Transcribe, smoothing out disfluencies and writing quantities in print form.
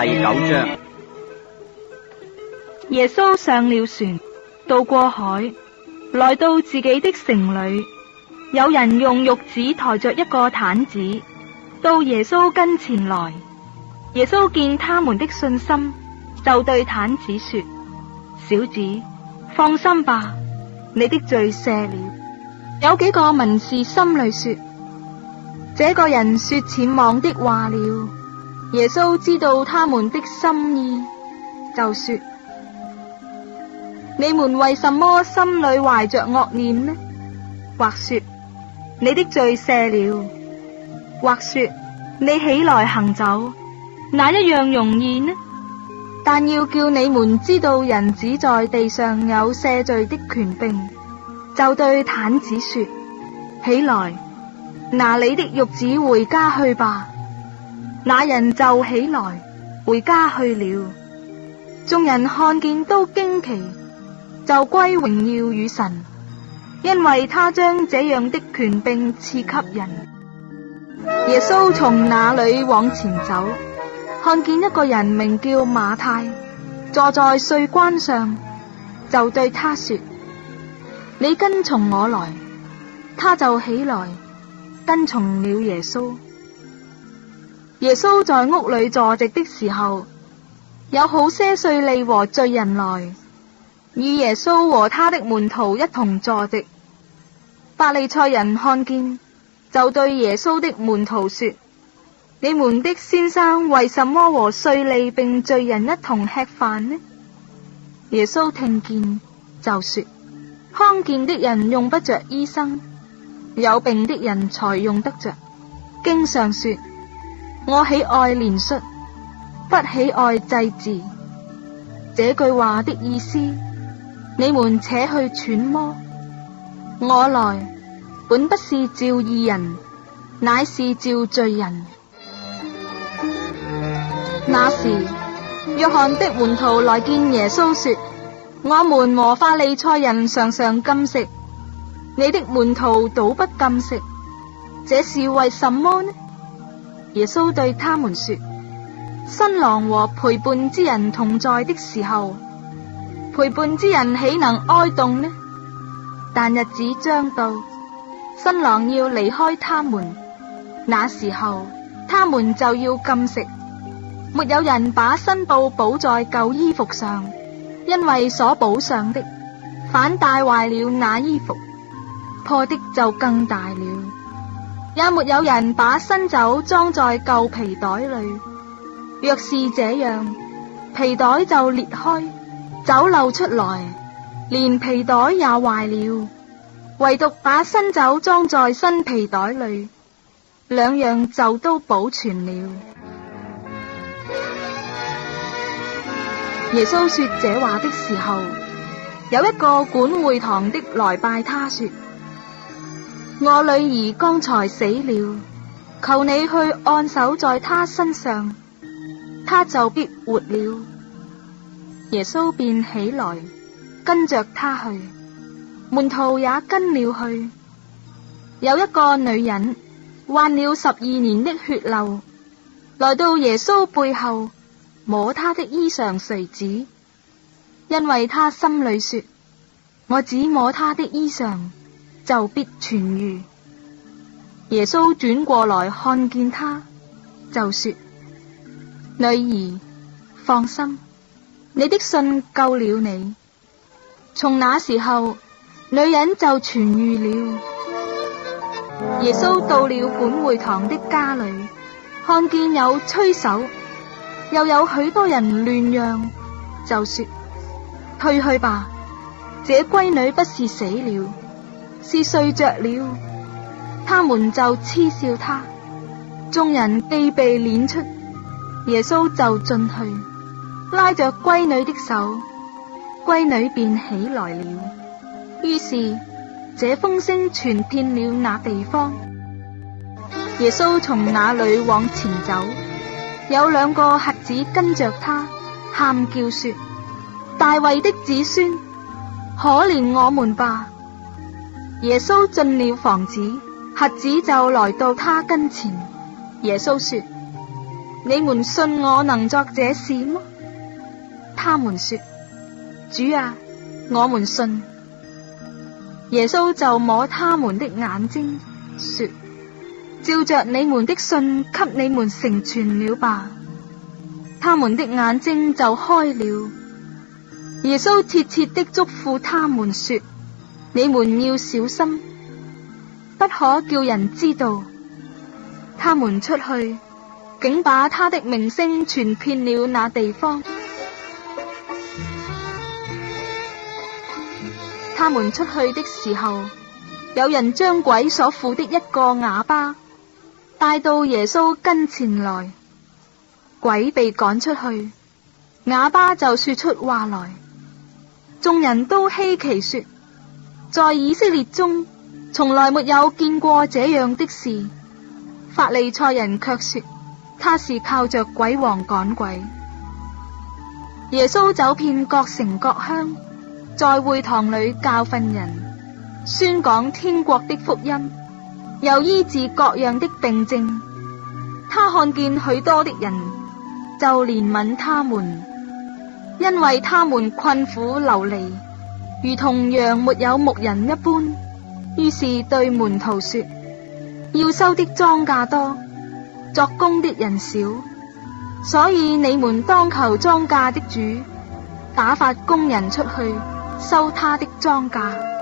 第9章。耶穌上了船，渡過海，來到自己的城裏。有人用褥子抬着一個癱子，到耶穌跟前來。耶穌見他們的信心，就對癱子說：小子，放心吧，你的罪赦了。有幾個文士心裏說：這個人說僭妄的話了。耶穌知道他們的心意，就說：你們為什麼心裏懷着惡念呢？或說你的罪赦了，或說你起來行走，哪一樣容易呢？但要叫你們知道人子在地上有赦罪的權柄，就對癱子說：起來，拿你的褥子回家去吧。那人就起來回家去了。眾人看見都驚奇，就歸榮耀與神，因為他將這樣的權柄賜給人。耶穌從那裏往前走，看見一個人名叫馬太，坐在稅關上，就對他說：你跟從我來。他就起來跟從了耶穌。耶穌在屋裏坐席的時候，有好些稅吏和罪人來與耶穌和他的門徒一同坐席。法利賽人看見，就對耶穌的門徒說：你們的先生為什麼和稅吏並罪人一同吃飯呢？耶穌聽見，就說：康健的人用不着醫生，有病的人才用得着。經上說：我喜愛憐恤，不喜愛祭祀。這句話的意思，你們且去揣摩。我來本不是召義人，乃是召罪人。那時，約翰的門徒來見耶穌說：我們和法利賽人常常禁食，你的門徒倒不禁食，這是為什麼呢？耶穌對他們說：新郎和陪伴之人同在的時候，陪伴之人豈能哀慟呢？但日子將到，新郎要離開他們，那時候他們就要禁食。沒有人把新布補在舊衣服上，因為所補上的反帶壞了那衣服，破的就更大了。也沒有人把新酒裝在舊皮袋裏，若是這樣，皮袋就裂開，酒漏出來，連皮袋也壞了。唯獨把新酒裝在新皮袋裏，兩樣就都保存了。耶穌說這話的時候，有一個管會堂的來拜他說：我女兒剛才死了，求你去按手在她身上，她就必活了。耶穌便起來跟着他去，門徒也跟了去。有一個女人患了12年的血漏，來到耶穌背後摸他的衣裳繸子，因為他心裏說：我只摸他的衣裳，就必痊癒。耶穌轉過來看見他，就說：女兒，放心，你的信救了你。從那時候，女人就痊癒了。耶穌到了管會堂的家裏，看見有吹手，又有許多人亂嚷，就說：退去吧，這閨女不是死了，是睡着了。他們就嗤笑他。眾人既被攆出，耶穌就進去，拉着閨女的手，閨女便起來了。於是這風聲傳遍了那地方。耶穌從那裏往前走，有2個瞎子跟着他，喊叫說：大衛的子孫，可憐我們吧。耶穌進了房子，瞎子就來到他跟前。耶穌說：你們信我能作這事麼？他們說：主啊，我們信。耶穌就摸他們的眼睛，說：照着你們的信，給你們成全了吧。他們的眼睛就開了。耶穌切切的囑咐他們說：你們要小心，不可叫人知道。他們出去，竟把他的名聲傳遍了那地方。他們出去的時候，有人將鬼所附的一個啞巴帶到耶穌跟前來。鬼被趕出去，啞巴就說出話來。眾人都稀奇說：在以色列中，從來沒有見過這樣的事。法利賽人卻說，他是靠着鬼王趕鬼。耶穌走遍各城各鄉，在會堂裏教訓人，宣講天國的福音，又醫治各樣的病症。他看見許多的人，就憐憫他們，因為他們困苦流離，如同羊沒有牧人一般。於是對門徒說：要收的莊稼多，作工的人少，所以你們當求莊稼的主打發工人出去收他的莊稼。